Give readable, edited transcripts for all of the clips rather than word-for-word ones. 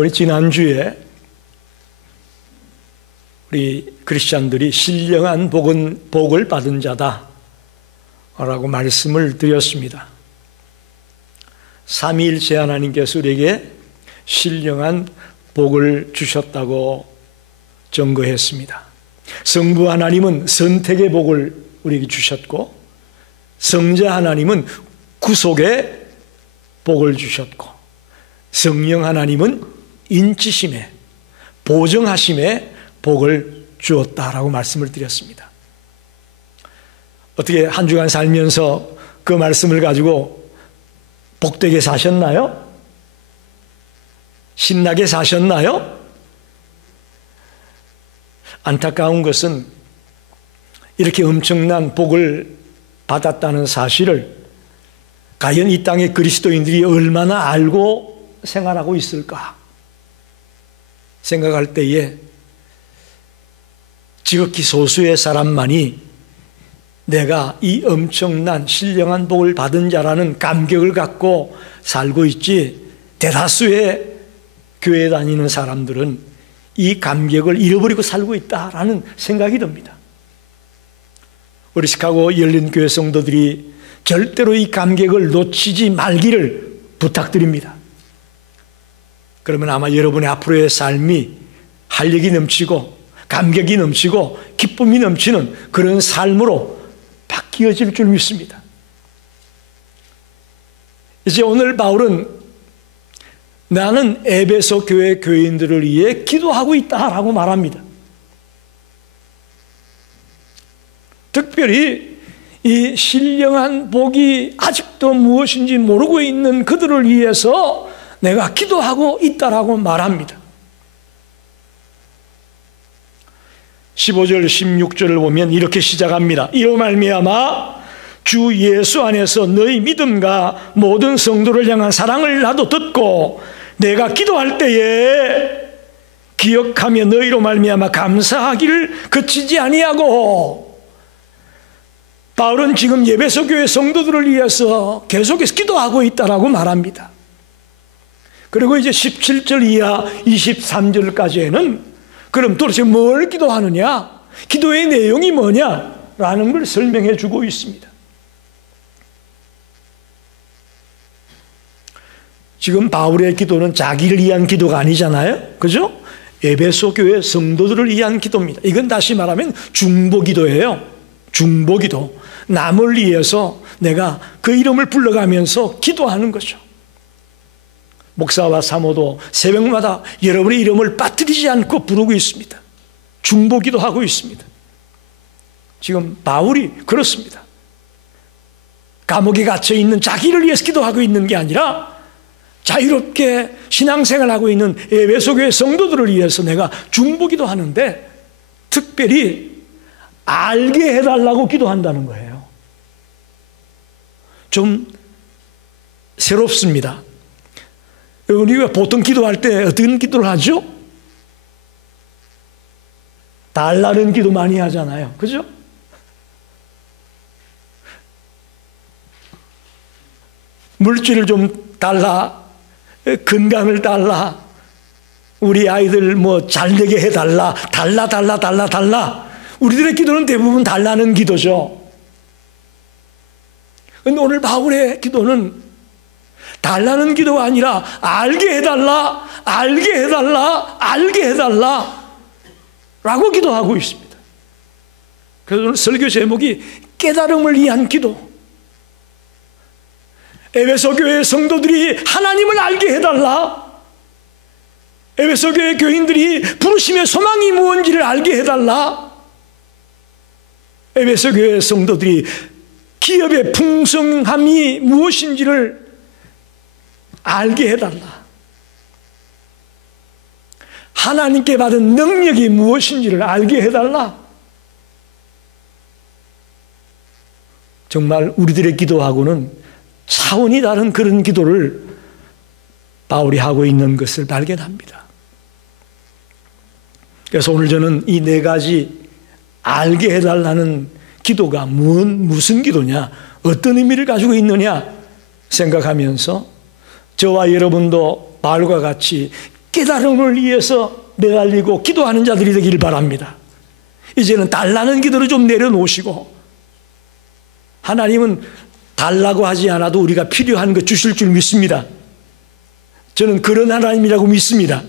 우리 지난주에 우리 크리스찬들이 신령한 복은 복을 받은 자다 라고 말씀을 드렸습니다. 삼위일체 하나님께서 우리에게 신령한 복을 주셨다고 증거했습니다. 성부 하나님은 선택의 복을 우리에게 주셨고, 성자 하나님은 구속의 복을 주셨고, 성령 하나님은 인치심에, 보정하심에 복을 주었다라고 말씀을 드렸습니다. 어떻게 한 주간 살면서 그 말씀을 가지고 복되게 사셨나요? 신나게 사셨나요? 안타까운 것은 이렇게 엄청난 복을 받았다는 사실을 과연 이 땅의 그리스도인들이 얼마나 알고 생활하고 있을까 생각할 때에 지극히 소수의 사람만이 내가 이 엄청난 신령한 복을 받은 자라는 감격을 갖고 살고 있지, 대다수의 교회 다니는 사람들은 이 감격을 잃어버리고 살고 있다라는 생각이 듭니다. 우리 시카고 열린교회 성도들이 절대로 이 감격을 놓치지 말기를 부탁드립니다. 그러면 아마 여러분의 앞으로의 삶이 활력이 넘치고 감격이 넘치고 기쁨이 넘치는 그런 삶으로 바뀌어질 줄 믿습니다. 이제 오늘 바울은 나는 에베소 교회 교인들을 위해 기도하고 있다라고 말합니다. 특별히 이 신령한 복이 아직도 무엇인지 모르고 있는 그들을 위해서 내가 기도하고 있다라고 말합니다. 15절 16절을 보면 이렇게 시작합니다. 이로 말미암아 주 예수 안에서 너희 믿음과 모든 성도를 향한 사랑을 나도 듣고 내가 기도할 때에 기억하며 너희로 말미암아 감사하기를 그치지 아니하고. 바울은 지금 에베소 교회 성도들을 위해서 계속해서 기도하고 있다라고 말합니다. 그리고 이제 17절 이하 23절까지에는 그럼 도대체 뭘 기도하느냐? 기도의 내용이 뭐냐라는 걸 설명해 주고 있습니다. 지금 바울의 기도는 자기를 위한 기도가 아니잖아요. 그죠? 에베소 교회 성도들을 위한 기도입니다. 이건 다시 말하면 중보기도예요. 중보기도. 남을 위해서 내가 그 이름을 불러가면서 기도하는 거죠. 목사와 사모도 새벽마다 여러분의 이름을 빠뜨리지 않고 부르고 있습니다. 중보기도 하고 있습니다. 지금 바울이 그렇습니다. 감옥에 갇혀 있는 자기를 위해서 기도하고 있는 게 아니라 자유롭게 신앙생활하고 있는 에베소 교회 성도들을 위해서 내가 중보기도 하는데 특별히 알게 해달라고 기도한다는 거예요. 좀 새롭습니다. 우리가 보통 기도할 때 어떤 기도를 하죠? 달라는 기도 많이 하잖아요. 그죠? 물질을 좀 달라, 건강을 달라, 우리 아이들 뭐 잘되게 해달라, 달라. 우리들의 기도는 대부분 달라는 기도죠. 그런데 오늘 바울의 기도는 달라는 기도가 아니라 알게 해달라 라고 기도하고 있습니다. 그래서 오늘 설교 제목이 깨달음을 위한 기도. 에베소 교회 성도들이 하나님을 알게 해달라, 에베소 교회 교인들이 부르심의 소망이 무엇인지를 알게 해달라, 에베소 교회 성도들이 기업의 풍성함이 무엇인지를 알게 해달라, 하나님께 받은 능력이 무엇인지를 알게 해달라. 정말 우리들의 기도하고는 차원이 다른 그런 기도를 바울이 하고 있는 것을 발견합니다. 그래서 오늘 저는 이 네 가지 알게 해달라는 기도가 무슨 기도냐, 어떤 의미를 가지고 있느냐 생각하면서 저와 여러분도 바울과 같이 깨달음을 위해서 매달리고 기도하는 자들이 되길 바랍니다. 이제는 달라는 기도를 좀 내려놓으시고, 하나님은 달라고 하지 않아도 우리가 필요한 것 주실 줄 믿습니다. 저는 그런 하나님이라고 믿습니다.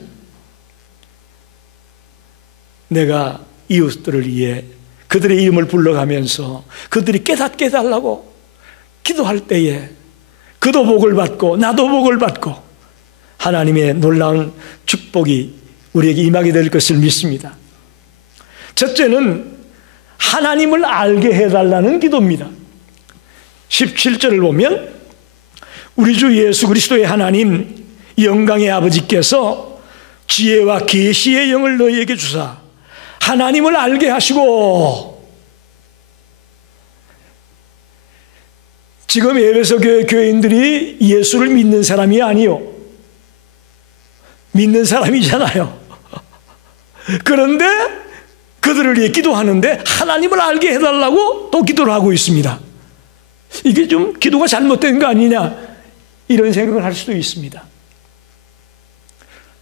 내가 이웃들을 위해 그들의 이름을 불러가면서 그들이 깨닫게 해달라고 기도할 때에 그도 복을 받고 나도 복을 받고 하나님의 놀라운 축복이 우리에게 임하게 될 것을 믿습니다. 첫째는 하나님을 알게 해달라는 기도입니다. 17절을 보면 우리 주 예수 그리스도의 하나님 영광의 아버지께서 지혜와 계시의 영을 너희에게 주사 하나님을 알게 하시고, 지금 에베소 교회 교인들이 예수를 믿는 사람이 아니요, 믿는 사람이잖아요. 그런데 그들을 위해 기도하는데 하나님을 알게 해달라고 또 기도를 하고 있습니다. 이게 좀 기도가 잘못된 거 아니냐, 이런 생각을 할 수도 있습니다.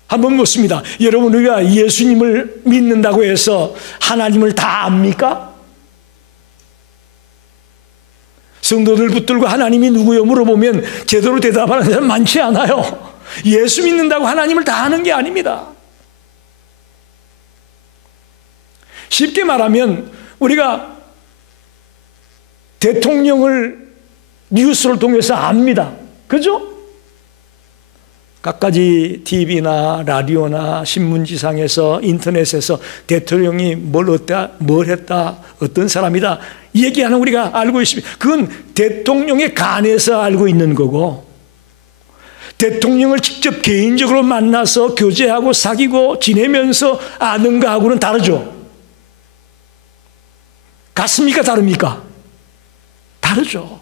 한번 묻습니다. 여러분, 우리가 예수님을 믿는다고 해서 하나님을 다 압니까? 성도들 붙들고 하나님이 누구요? 물어보면 제대로 대답하는 사람 많지 않아요. 예수 믿는다고 하나님을 다 아는 게 아닙니다. 쉽게 말하면 우리가 대통령을 뉴스를 통해서 압니다. 그죠? 갖가지 TV나 라디오나 신문지상에서 인터넷에서 대통령이 뭘 했다, 어떤 사람이다 얘기하는 우리가 알고 있습니다. 그건 대통령의 간에서 알고 있는 거고, 대통령을 직접 개인적으로 만나서 교제하고 사귀고 지내면서 아는 거하고는 다르죠. 같습니까? 다릅니까? 다르죠.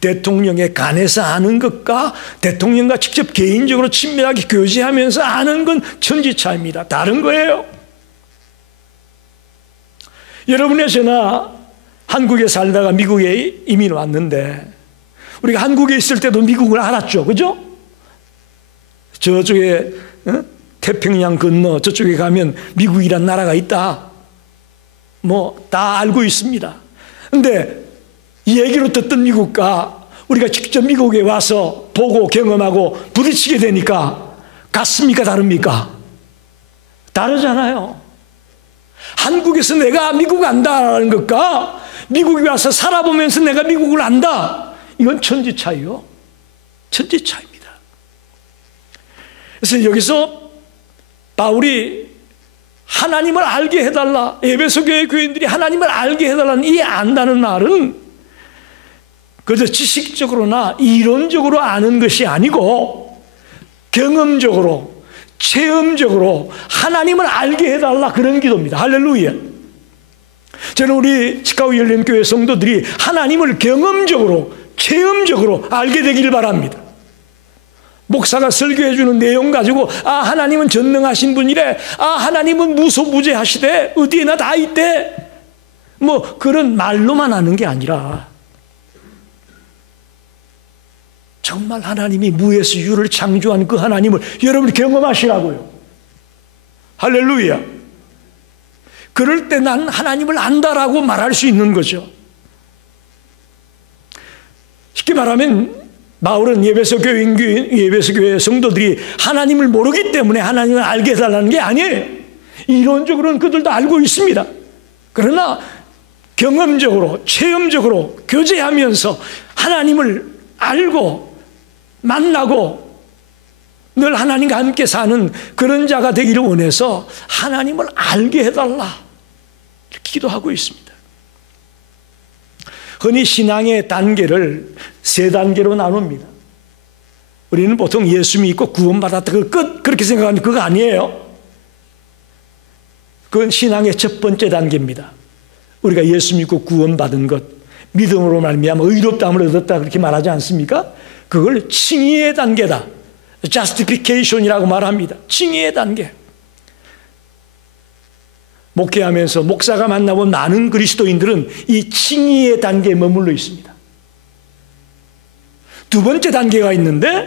대통령의 간에서 아는 것과 대통령과 직접 개인적으로 친밀하게 교제하면서 아는 건 천지차이입니다. 다른 거예요. 여러분의 저나 한국에 살다가 미국에 이민 왔는데, 우리가 한국에 있을 때도 미국을 알았죠. 그죠? 저쪽에 태평양 건너 저쪽에 가면 미국이란 나라가 있다, 뭐 다 알고 있습니다. 근데 얘기로 듣던 미국과 우리가 직접 미국에 와서 보고 경험하고 부딪히게 되니까 같습니까? 다릅니까? 다르잖아요. 한국에서 내가 미국 안다라는 것과 미국에 와서 살아보면서 내가 미국을 안다, 이건 천지 차이요. 천지 차이입니다. 그래서 여기서 바울이 하나님을 알게 해달라, 에베소 교회 교인들이 하나님을 알게 해달라는 이 안다는 말은 그저 지식적으로나 이론적으로 아는 것이 아니고 경험적으로, 체험적으로 하나님을 알게 해달라, 그런 기도입니다. 할렐루야. 저는 우리 치카고 열린교회 성도들이 하나님을 경험적으로, 체험적으로 알게 되기를 바랍니다. 목사가 설교해 주는 내용 가지고 하나님은 전능하신 분이래, 하나님은 무소부재하시대, 어디에나 다 있대, 뭐 그런 말로만 하는 게 아니라 정말 하나님이 무에서 유를 창조한 그 하나님을 여러분이 경험하시라고요. 할렐루야. 그럴 때 난 하나님을 안다라고 말할 수 있는 거죠. 쉽게 말하면 바울은 예배소 교회 성도들이 하나님을 모르기 때문에 하나님을 알게 해달라는 게 아니에요. 이론적으로는 그들도 알고 있습니다. 그러나 경험적으로, 체험적으로 교제하면서 하나님을 알고 만나고 늘 하나님과 함께 사는 그런 자가 되기를 원해서 하나님을 알게 해달라, 이렇게 기도하고 있습니다. 흔히 신앙의 단계를 세 단계로 나눕니다. 우리는 보통 예수 믿고 구원받았다, 그 끝, 그렇게 생각하는 그거 아니에요. 그건 신앙의 첫 번째 단계입니다. 우리가 예수 믿고 구원받은 것, 믿음으로 말미암아 의롭다함을 얻었다, 그렇게 말하지 않습니까? 그걸 칭의의 단계다, justification이라고 말합니다. 칭의의 단계. 목회하면서 목사가 만나본 많은 그리스도인들은 이 칭의의 단계에 머물러 있습니다. 두 번째 단계가 있는데,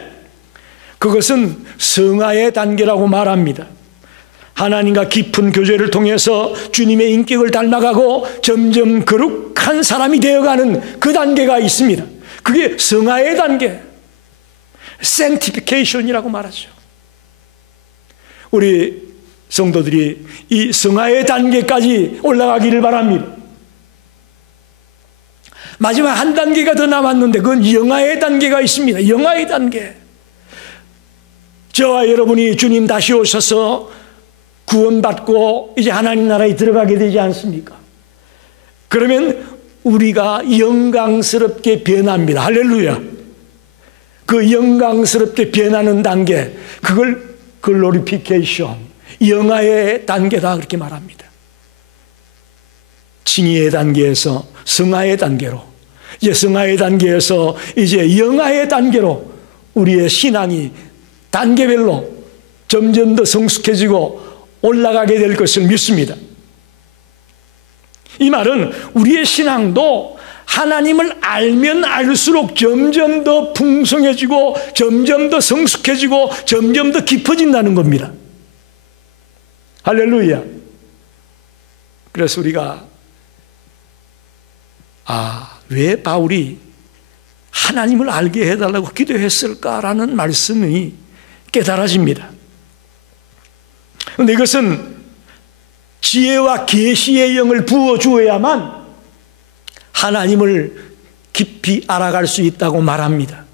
그것은 성화의 단계라고 말합니다. 하나님과 깊은 교제를 통해서 주님의 인격을 닮아가고 점점 거룩한 사람이 되어가는 그 단계가 있습니다. 그게 성화의 단계, sanctification이라고 말하죠. 우리 성도들이 이 성화의 단계까지 올라가기를 바랍니다. 마지막 한 단계가 더 남았는데 그건 영화의 단계가 있습니다. 영화의 단계. 저와 여러분이 주님 다시 오셔서 구원받고 이제 하나님 나라에 들어가게 되지 않습니까? 그러면 우리가 영광스럽게 변합니다. 할렐루야. 그 영광스럽게 변하는 단계, 그걸 글로리피케이션, 영화의 단계다 그렇게 말합니다. 칭의의 단계에서 성화의 단계로, 이제 성화의 단계에서 이제 영화의 단계로 우리의 신앙이 단계별로 점점 더 성숙해지고 올라가게 될 것을 믿습니다. 이 말은 우리의 신앙도 하나님을 알면 알수록 점점 더 풍성해지고 점점 더 성숙해지고 점점 더 깊어진다는 겁니다. 할렐루야. 그래서 우리가 왜 바울이 하나님을 알게 해달라고 기도했을까라는 말씀이 깨달아집니다. 그런데 이것은 지혜와 계시의 영을 부어주어야만 하나님을 깊이 알아갈 수 있다고 말합니다.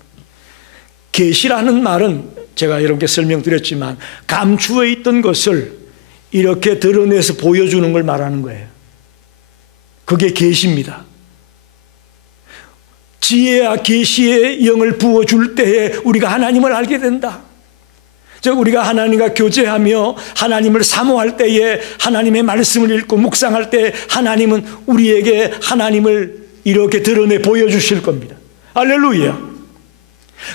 계시라는 말은 제가 여러분께 설명드렸지만 감추어 있던 것을 이렇게 드러내서 보여주는 걸 말하는 거예요. 그게 계시입니다. 지혜와 계시의 영을 부어줄 때에 우리가 하나님을 알게 된다. 즉 우리가 하나님과 교제하며 하나님을 사모할 때에 하나님의 말씀을 읽고 묵상할 때 하나님은 우리에게 하나님을 이렇게 드러내 보여주실 겁니다. 할렐루야.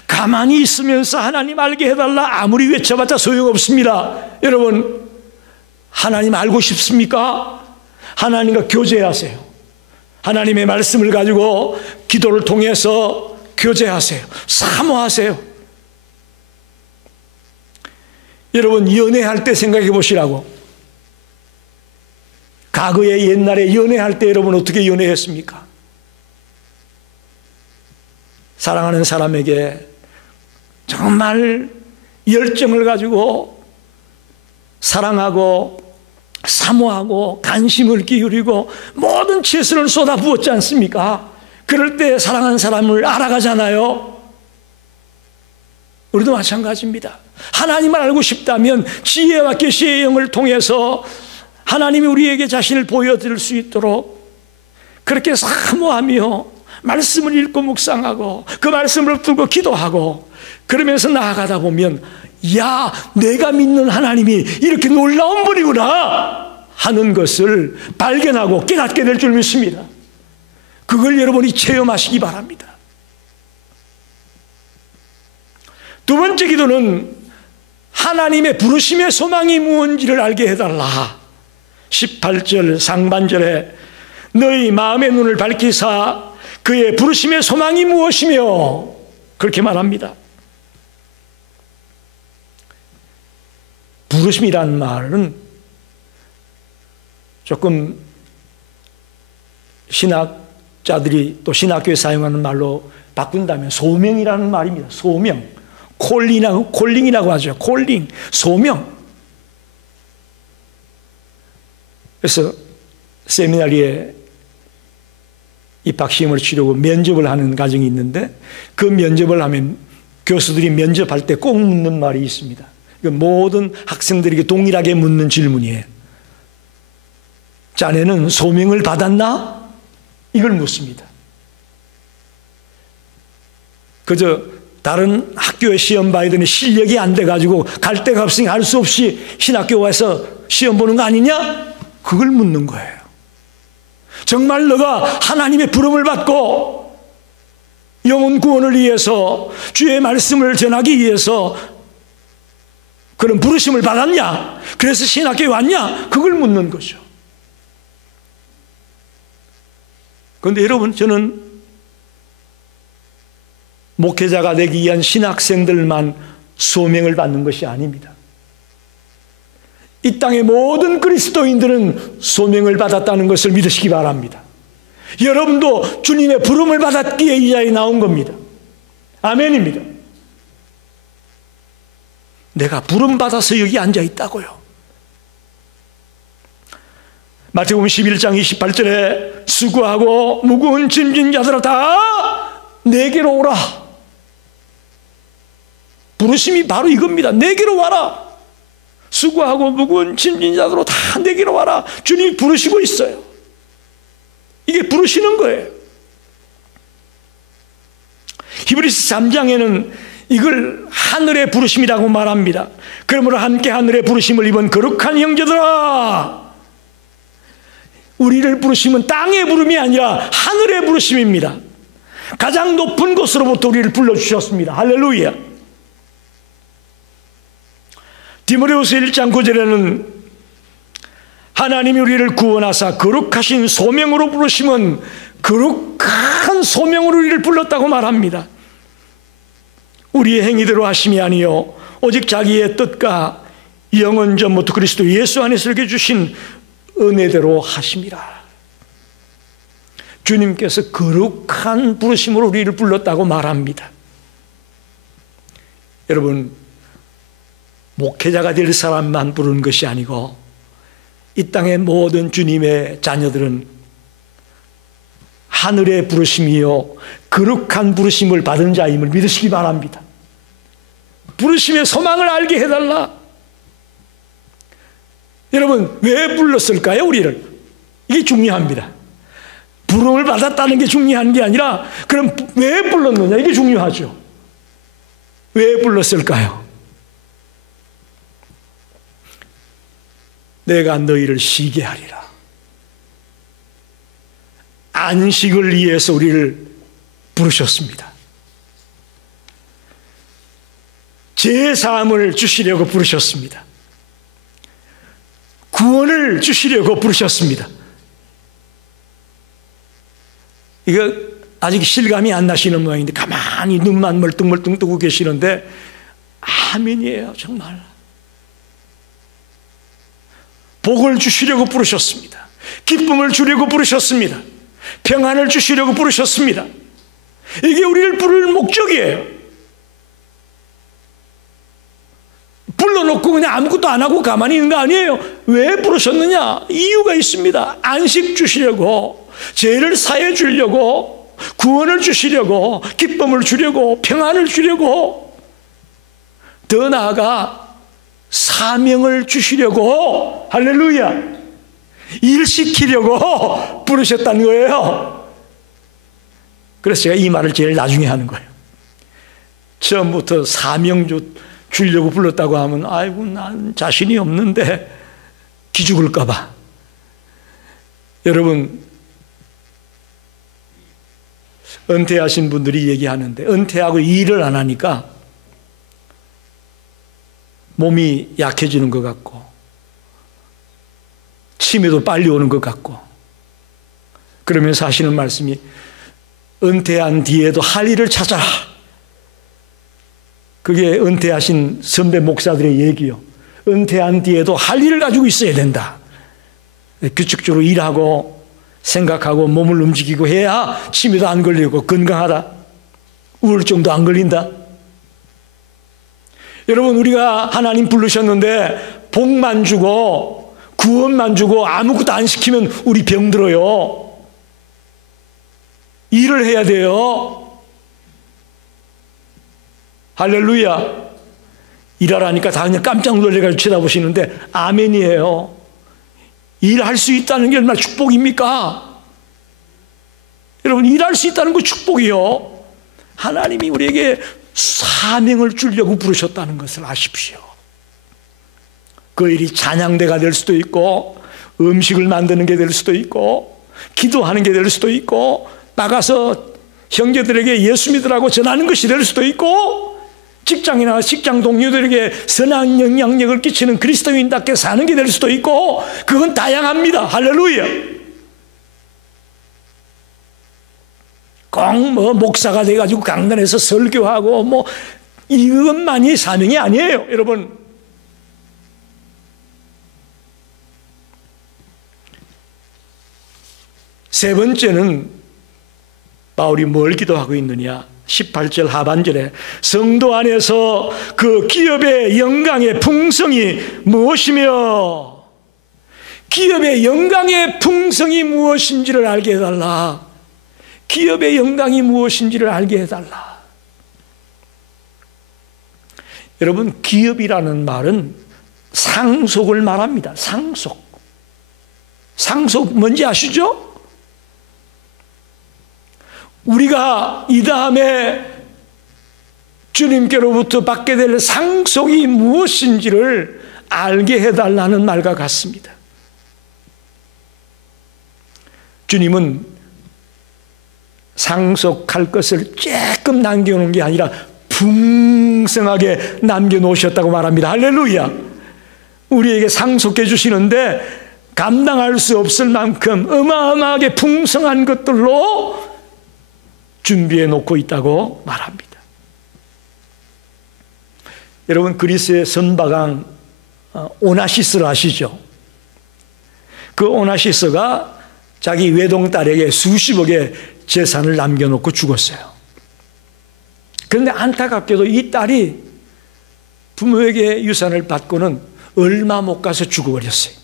가만히 있으면서 하나님 알게 해달라 아무리 외쳐봤자 소용없습니다. 여러분 하나님 알고 싶습니까? 하나님과 교제하세요. 하나님의 말씀을 가지고 기도를 통해서 교제하세요. 사모하세요. 여러분 연애할 때 생각해 보시라고. 과거에 옛날에 연애할 때 여러분 어떻게 연애했습니까? 사랑하는 사람에게 정말 열정을 가지고 사랑하고 사모하고 관심을 기울이고 모든 최선을 쏟아부었지 않습니까? 그럴 때 사랑하는 사람을 알아가잖아요. 우리도 마찬가지입니다. 하나님을 알고 싶다면 지혜와 계시의 영을 통해서 하나님이 우리에게 자신을 보여드릴 수 있도록 그렇게 사모하며 말씀을 읽고 묵상하고 그 말씀을 붙들고 기도하고 그러면서 나아가다 보면 야, 내가 믿는 하나님이 이렇게 놀라운 분이구나 하는 것을 발견하고 깨닫게 될 줄 믿습니다. 그걸 여러분이 체험하시기 바랍니다. 두 번째 기도는 하나님의 부르심의 소망이 무엇인지를 알게 해달라. 18절 상반절에 너희 마음의 눈을 밝히사 그의 부르심의 소망이 무엇이며 그렇게 말합니다. 부르심이라는 말은 조금 신학자들이 또 신학교에 사용하는 말로 바꾼다면 소명이라는 말입니다. 소명. 콜링이라고 하죠. 콜링, 소명. 그래서 세미나리에 입학시험을 치르고 면접을 하는 과정이 있는데 그 면접을 하면 교수들이 면접할 때 꼭 묻는 말이 있습니다. 모든 학생들에게 동일하게 묻는 질문이에요. 자네는 소명을 받았나? 이걸 묻습니다. 그저 다른 학교에 시험 봐야 되는 실력이 안 돼가지고 갈 데가 없으니 할 수 없이 신학교 와서 시험 보는 거 아니냐? 그걸 묻는 거예요. 정말 너가 하나님의 부름을 받고 영혼 구원을 위해서 주의 말씀을 전하기 위해서 그런 부르심을 받았냐? 그래서 신학교에 왔냐? 그걸 묻는 거죠. 그런데 여러분 저는 목회자가 되기 위한 신학생들만 소명을 받는 것이 아닙니다. 이 땅의 모든 그리스도인들은 소명을 받았다는 것을 믿으시기 바랍니다. 여러분도 주님의 부름을 받았기에 이 자리에 나온 겁니다. 아멘입니다. 내가 부름받아서 여기 앉아 있다고요. 마태복음 11장 28절에 수고하고 무거운 짐진 자들아 다 내게로 오라. 부르심이 바로 이겁니다. 내게로 와라. 수고하고 무거운 짐진 자들아 다 내게로 와라. 주님이 부르시고 있어요. 이게 부르시는 거예요. 히브리서 3장에는 이걸 하늘의 부르심이라고 말합니다. 그러므로 함께 하늘의 부르심을 입은 거룩한 형제들아, 우리를 부르심은 땅의 부름이 아니라 하늘의 부르심입니다. 가장 높은 곳으로부터 우리를 불러주셨습니다. 할렐루야. 디모데후서 1장 9절에는 하나님이 우리를 구원하사 거룩하신 소명으로 부르심은 거룩한 소명으로 우리를 불렀다고 말합니다. 우리의 행위대로 하심이 아니요 오직 자기의 뜻과 영원 전부터 그리스도 예수 안에서 이렇게 주신 은혜대로 하심이라. 주님께서 거룩한 부르심으로 우리를 불렀다고 말합니다. 여러분, 목회자가 될 사람만 부르는 것이 아니고 이 땅의 모든 주님의 자녀들은 하늘의 부르심이요 거룩한 부르심을 받은 자임을 믿으시기 바랍니다. 부르심의 소망을 알게 해달라. 여러분, 왜 불렀을까요? 우리를. 이게 중요합니다. 부름을 받았다는 게 중요한 게 아니라 그럼 왜 불렀느냐, 이게 중요하죠. 왜 불렀을까요? 내가 너희를 쉬게 하리라. 안식을 위해서 우리를 부르셨습니다. 제사함을 주시려고 부르셨습니다. 구원을 주시려고 부르셨습니다. 이거 아직 실감이 안 나시는 모양인데 가만히 눈만 멀뚱멀뚱 뜨고 계시는데 아멘이에요. 정말 복을 주시려고 부르셨습니다. 기쁨을 주려고 부르셨습니다. 평안을 주시려고 부르셨습니다. 이게 우리를 부를 목적이에요. 불러놓고 그냥 아무것도 안 하고 가만히 있는 거 아니에요. 왜 부르셨느냐? 이유가 있습니다. 안식 주시려고, 죄를 사해 주려고, 구원을 주시려고, 기쁨을 주려고, 평안을 주려고, 더 나아가 사명을 주시려고, 할렐루야, 일시키려고 부르셨다는 거예요. 그래서 제가 이 말을 제일 나중에 하는 거예요. 처음부터 사명 주려고 불렀다고 하면 아이고 난 자신이 없는데 기죽을까 봐. 여러분, 은퇴하신 분들이 얘기하는데 은퇴하고 일을 안 하니까 몸이 약해지는 것 같고 치매도 빨리 오는 것 같고, 그러면서 하시는 말씀이 은퇴한 뒤에도 할 일을 찾아라. 그게 은퇴하신 선배 목사들의 얘기요. 은퇴한 뒤에도 할 일을 가지고 있어야 된다. 규칙적으로 일하고 생각하고 몸을 움직이고 해야 치매도 안 걸리고 건강하다, 우울증도 안 걸린다. 여러분, 우리가 하나님 부르셨는데 복만 주고 구원만 주고 아무것도 안 시키면 우리 병들어요. 일을 해야 돼요. 할렐루야. 일하라니까 다 그냥 깜짝 놀래가지고 쳐다보시는데 아멘이에요. 일할 수 있다는 게 얼마나 축복입니까? 여러분, 일할 수 있다는 거 축복이요. 하나님이 우리에게 사명을 주려고 부르셨다는 것을 아십시오. 그 일이 찬양대가 될 수도 있고, 음식을 만드는 게 될 수도 있고, 기도하는 게 될 수도 있고, 나가서 형제들에게 예수 믿으라고 전하는 것이 될 수도 있고, 직장이나 직장 동료들에게 선한 영향력을 끼치는 그리스도인답게 사는 게 될 수도 있고, 그건 다양합니다. 할렐루야. 꼭 뭐 목사가 돼가지고 강단에서 설교하고 뭐 이것만이 사명이 아니에요, 여러분. 세 번째는 바울이 뭘 기도하고 있느냐? 18절 하반절에 성도 안에서 그 기업의 영광의 풍성이 무엇이며, 기업의 영광의 풍성이 무엇인지를 알게 해달라. 기업의 영광이 무엇인지를 알게 해달라. 여러분, 기업이라는 말은 상속을 말합니다. 상속. 상속 뭔지 아시죠? 우리가 이 다음에 주님께로부터 받게 될 상속이 무엇인지를 알게 해달라는 말과 같습니다. 주님은 상속할 것을 조금 남겨놓은 게 아니라 풍성하게 남겨놓으셨다고 말합니다. 할렐루야. 우리에게 상속해 주시는데 감당할 수 없을 만큼 어마어마하게 풍성한 것들로 준비해 놓고 있다고 말합니다. 여러분, 그리스의 선박왕 오나시스를 아시죠? 그 오나시스가 자기 외동딸에게 수십억의 재산을 남겨놓고 죽었어요. 그런데 안타깝게도 이 딸이 부모에게 유산을 받고는 얼마 못 가서 죽어버렸어요.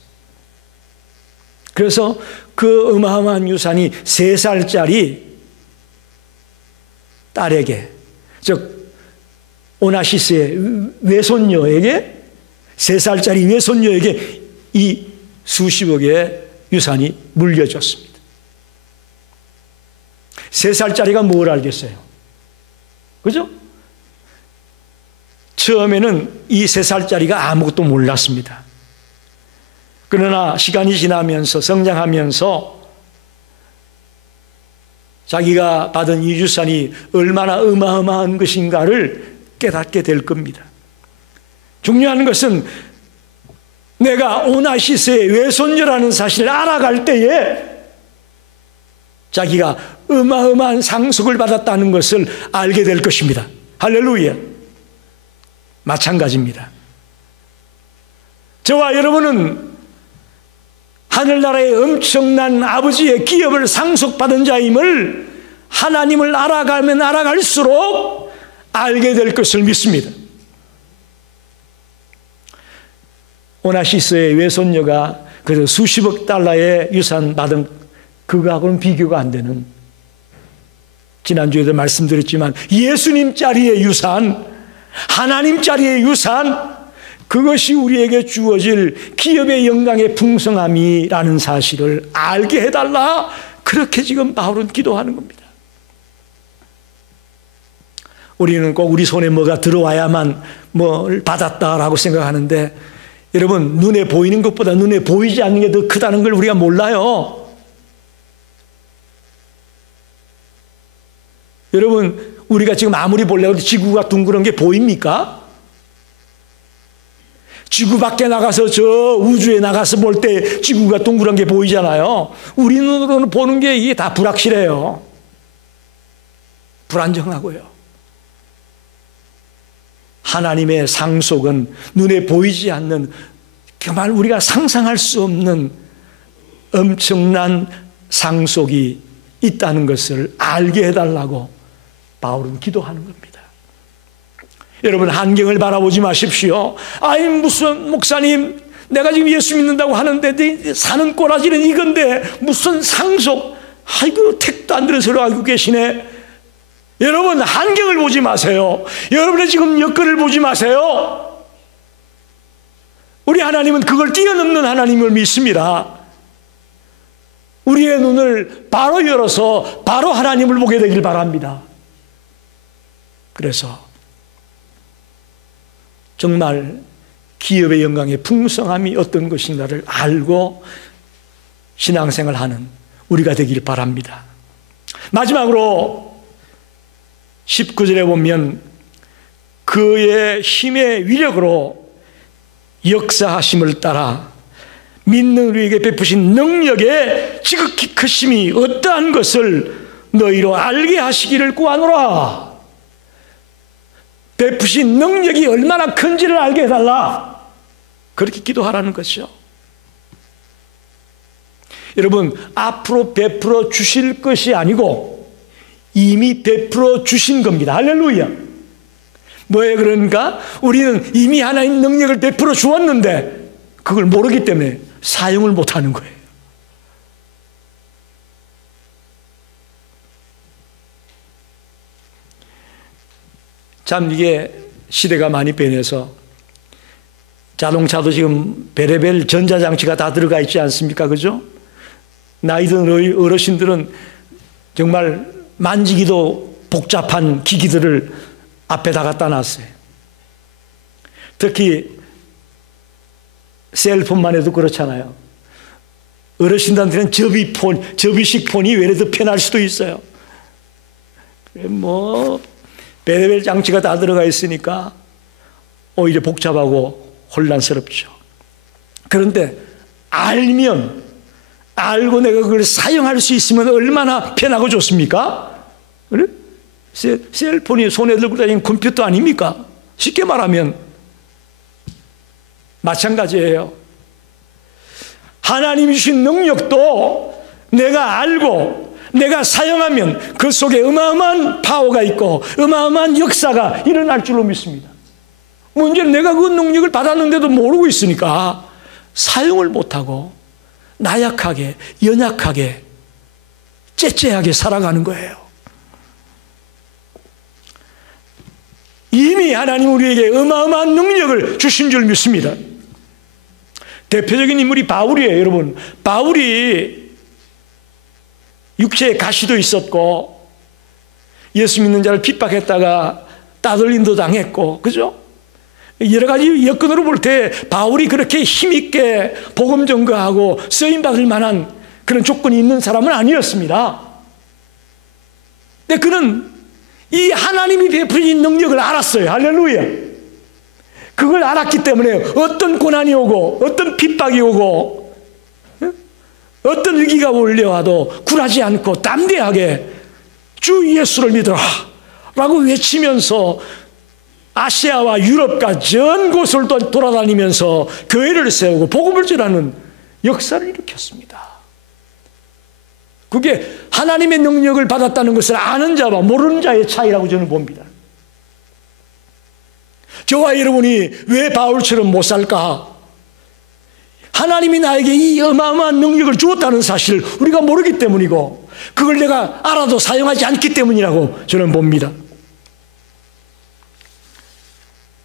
그래서 그 어마어마한 유산이 3살짜리 딸에게, 즉 오나시스의 외손녀에게, 3살짜리 외손녀에게 이 수십억의 유산이 물려졌습니다. 3살짜리가 뭘 알겠어요? 그죠? 처음에는 이 3살짜리가 아무것도 몰랐습니다. 그러나 시간이 지나면서 성장하면서 자기가 받은 이 유산이 얼마나 어마어마한 것인가를 깨닫게 될 겁니다. 중요한 것은 내가 오나시스의 외손녀라는 사실을 알아갈 때에 자기가 어마어마한 상속을 받았다는 것을 알게 될 것입니다. 할렐루야. 마찬가지입니다. 저와 여러분은 하늘나라의 엄청난 아버지의 기업을 상속받은 자임을 하나님을 알아가면 알아갈수록 알게 될 것을 믿습니다. 오나시스의 외손녀가 그래서 수십억 달러의 유산 받은 그거하고는 비교가 안 되는, 지난주에도 말씀드렸지만 예수님짜리의 유산, 하나님짜리의 유산, 그것이 우리에게 주어질 기업의 영광의 풍성함이라는 사실을 알게 해달라. 그렇게 지금 바울은 기도하는 겁니다. 우리는 꼭 우리 손에 뭐가 들어와야만 뭘 받았다라고 생각하는데, 여러분, 눈에 보이는 것보다 눈에 보이지 않는 게 더 크다는 걸 우리가 몰라요. 여러분, 우리가 지금 아무리 보려고 지구가 둥그런 게 보입니까? 지구 밖에 나가서 저 우주에 나가서 볼 때 지구가 둥그런 게 보이잖아요. 우리 눈으로는 보는 게 이게 다 불확실해요. 불안정하고요. 하나님의 상속은 눈에 보이지 않는, 정말 우리가 상상할 수 없는 엄청난 상속이 있다는 것을 알게 해달라고 바울은 기도하는 겁니다. 여러분, 환경을 바라보지 마십시오. 아이, 무슨 목사님, 내가 지금 예수 믿는다고 하는데 사는 꼬라지는 이건데 무슨 상속, 아이고 택도 안 들은 소리 알고 계시네. 여러분, 환경을 보지 마세요. 여러분의 지금 여건을 보지 마세요. 우리 하나님은 그걸 뛰어넘는 하나님을 믿습니다. 우리의 눈을 바로 열어서 바로 하나님을 보게 되길 바랍니다. 그래서 정말 기업의 영광의 풍성함이 어떤 것인가를 알고 신앙생활을 하는 우리가 되길 바랍니다. 마지막으로 19절에 보면 그의 힘의 위력으로 역사하심을 따라 믿는 우리에게 베푸신 능력의 지극히 크심이 어떠한 것을 너희로 알게 하시기를 구하노라. 베푸신 능력이 얼마나 큰지를 알게 해달라. 그렇게 기도하라는 것이죠. 여러분, 앞으로 베풀어 주실 것이 아니고 이미 베풀어 주신 겁니다. 할렐루야. 뭐예요? 그러니까 우리는 이미 하나님 능력을 베풀어 주었는데 그걸 모르기 때문에 사용을 못하는 거예요. 참 이게 시대가 많이 변해서 자동차도 지금 별의별 전자장치가 다 들어가 있지 않습니까? 그죠? 나이 든 어르신들은 정말 만지기도 복잡한 기기들을 앞에다 갖다 놨어요. 특히 셀폰만 해도 그렇잖아요. 어르신들한테는 접이식 폰이 왜 이렇게 편할 수도 있어요. 뭐 별의별 장치가 다 들어가 있으니까 오히려 복잡하고 혼란스럽죠. 그런데 알고 내가 그걸 사용할 수 있으면 얼마나 편하고 좋습니까? 그래? 셀폰이 손에 들고 다니는 컴퓨터 아닙니까? 쉽게 말하면 마찬가지예요. 하나님이 주신 능력도 내가 알고 내가 사용하면 그 속에 어마어마한 파워가 있고 어마어마한 역사가 일어날 줄로 믿습니다. 문제는 내가 그 능력을 받았는데도 모르고 있으니까 사용을 못하고 나약하게, 연약하게, 째째하게 살아가는 거예요. 이미 하나님 우리에게 어마어마한 능력을 주신 줄 믿습니다. 대표적인 인물이 바울이에요. 여러분, 바울이 육체에 가시도 있었고 예수 믿는 자를 핍박했다가 따돌림도 당했고, 그죠? 여러 가지 여건으로 볼 때 바울이 그렇게 힘있게 복음 전거하고 쓰임받을 만한 그런 조건이 있는 사람은 아니었습니다. 근데 그는 이 하나님이 베푸신 능력을 알았어요. 할렐루야. 그걸 알았기 때문에 어떤 고난이 오고 어떤 핍박이 오고 어떤 위기가 올려와도 굴하지 않고 담대하게 주 예수를 믿어라 라고 외치면서 아시아와 유럽과 전 곳을 돌아다니면서 교회를 세우고 복음을 전하는 역사를 일으켰습니다. 그게 하나님의 능력을 받았다는 것을 아는 자와 모르는 자의 차이라고 저는 봅니다. 저와 여러분이 왜 바울처럼 못 살까? 하나님이 나에게 이 어마어마한 능력을 주었다는 사실을 우리가 모르기 때문이고 그걸 내가 알아도 사용하지 않기 때문이라고 저는 봅니다.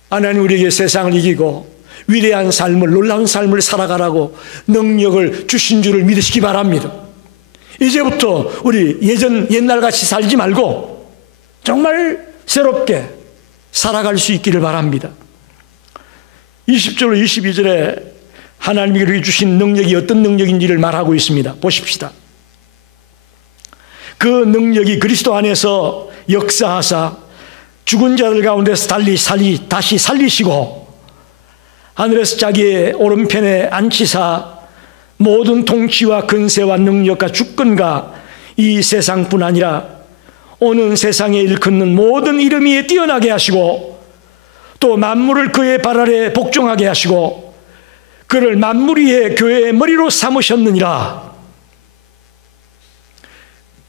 하나님 우리에게 세상을 이기고 위대한 삶을, 놀라운 삶을 살아가라고 능력을 주신 줄을 믿으시기 바랍니다. 이제부터 우리 옛날같이 살지 말고 정말 새롭게 살아갈 수 있기를 바랍니다. 20절 22절에 하나님이 우리에게 주신 능력이 어떤 능력인지를 말하고 있습니다. 보십시다. 그 능력이 그리스도 안에서 역사하사 죽은 자들 가운데서 다시 살리시고 하늘에서 자기의 오른편에 앉히사 모든 통치와 근세와 능력과 주권과 이 세상뿐 아니라 오는 세상에 일컫는 모든 이름 위에 뛰어나게 하시고 또 만물을 그의 발 아래 복종하게 하시고 그를 만물 위에 교회의 머리로 삼으셨느니라.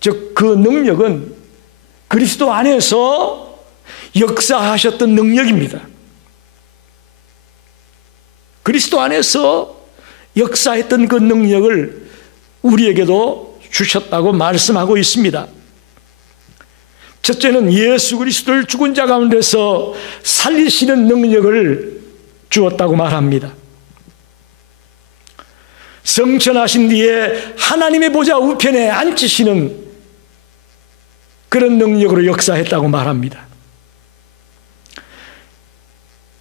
즉 그 능력은 그리스도 안에서 역사하셨던 능력입니다. 그리스도 안에서 역사했던 그 능력을 우리에게도 주셨다고 말씀하고 있습니다. 첫째는 예수 그리스도를 죽은 자 가운데서 살리시는 능력을 주었다고 말합니다. 성천하신 뒤에 하나님의 보좌 우편에 앉히시는 그런 능력으로 역사했다고 말합니다.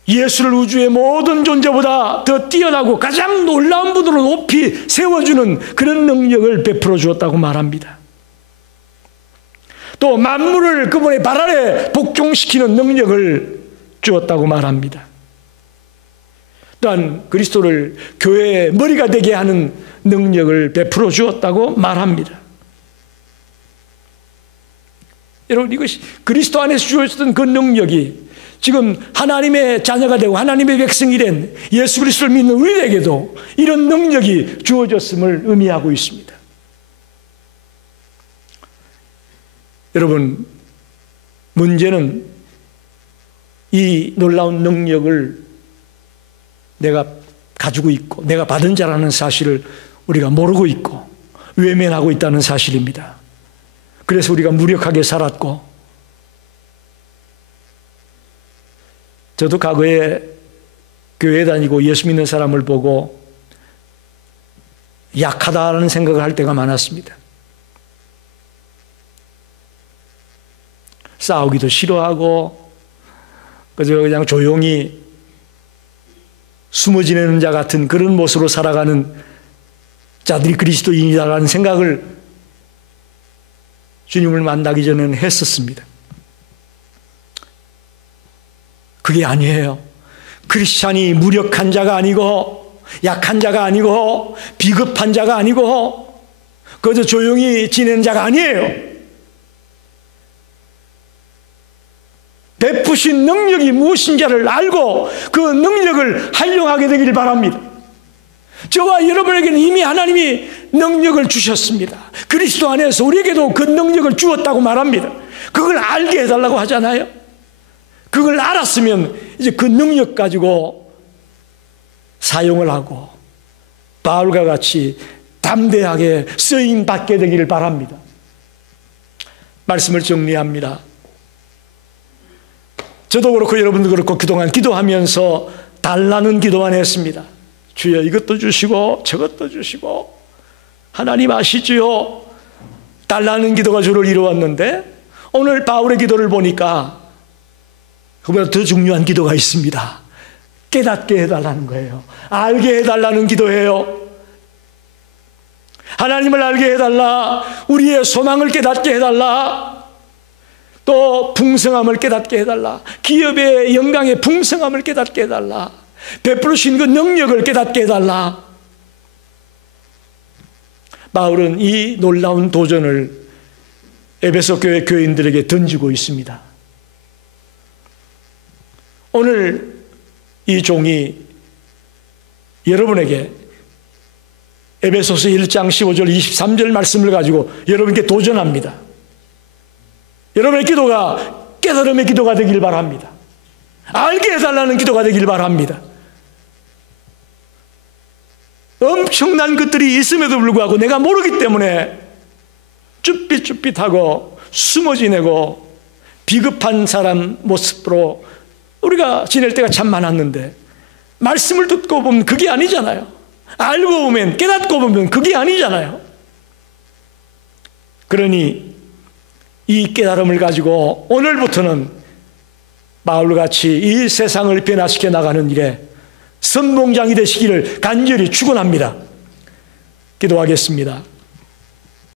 예수를 우주의 모든 존재보다 더 뛰어나고 가장 놀라운 분으로 높이 세워주는 그런 능력을 베풀어 주었다고 말합니다. 또 만물을 그분의 발 아래 복종시키는 능력을 주었다고 말합니다. 또한 그리스도를 교회의 머리가 되게 하는 능력을 베풀어 주었다고 말합니다. 여러분, 이것이 그리스도 안에서 주어졌던 그 능력이 지금 하나님의 자녀가 되고 하나님의 백성이 된 예수 그리스도를 믿는 우리에게도 이런 능력이 주어졌음을 의미하고 있습니다. 여러분, 문제는 이 놀라운 능력을 내가 가지고 있고 내가 받은 자라는 사실을 우리가 모르고 있고 외면하고 있다는 사실입니다. 그래서 우리가 무력하게 살았고, 저도 과거에 교회 다니고 예수 믿는 사람을 보고 약하다는 생각을 할 때가 많았습니다. 싸우기도 싫어하고 그냥 조용히 숨어 지내는 자 같은 그런 모습으로 살아가는 자들이 그리스도인이라는 생각을 주님을 만나기 전에는 했었습니다. 그게 아니에요. 크리스찬이 무력한 자가 아니고 약한 자가 아니고 비겁한 자가 아니고 그저 조용히 지내는 자가 아니에요. 베푸신 능력이 무엇인지를 알고 그 능력을 활용하게 되기를 바랍니다. 저와 여러분에게는 이미 하나님이 능력을 주셨습니다. 그리스도 안에서 우리에게도 그 능력을 주었다고 말합니다. 그걸 알게 해달라고 하잖아요. 그걸 알았으면 이제 그 능력 가지고 사용을 하고 바울과 같이 담대하게 쓰임 받게 되기를 바랍니다. 말씀을 정리합니다. 저도 그렇고 여러분도 그렇고 그동안 기도하면서 달라는 기도만 했습니다. 주여 이것도 주시고 저것도 주시고 하나님 아시지요? 달라는 기도가 주를 이루었는데 오늘 바울의 기도를 보니까 그보다 더 중요한 기도가 있습니다. 깨닫게 해달라는 거예요. 알게 해달라는 기도예요. 하나님을 알게 해달라. 우리의 소망을 깨닫게 해달라. 또 풍성함을 깨닫게 해달라. 기업의 영광의 풍성함을 깨닫게 해달라. 베푸신 그 능력을 깨닫게 해달라. 바울은 이 놀라운 도전을 에베소 교회 교인들에게 던지고 있습니다. 오늘 이 종이 여러분에게 에베소서 1장 15절 23절 말씀을 가지고 여러분께 도전합니다. 여러분의 기도가 깨달음의 기도가 되길 바랍니다. 알게 해달라는 기도가 되길 바랍니다. 엄청난 것들이 있음에도 불구하고 내가 모르기 때문에 쭈삣쭈삣하고 숨어 지내고 비겁한 사람 모습으로 우리가 지낼 때가 참 많았는데 말씀을 듣고 보면 그게 아니잖아요. 알고 보면 깨닫고 보면 그게 아니잖아요. 그러니 이 깨달음을 가지고 오늘부터는 바울같이 이 세상을 변화시켜 나가는 일에 선봉장이 되시기를 간절히 축원합니다. 기도하겠습니다.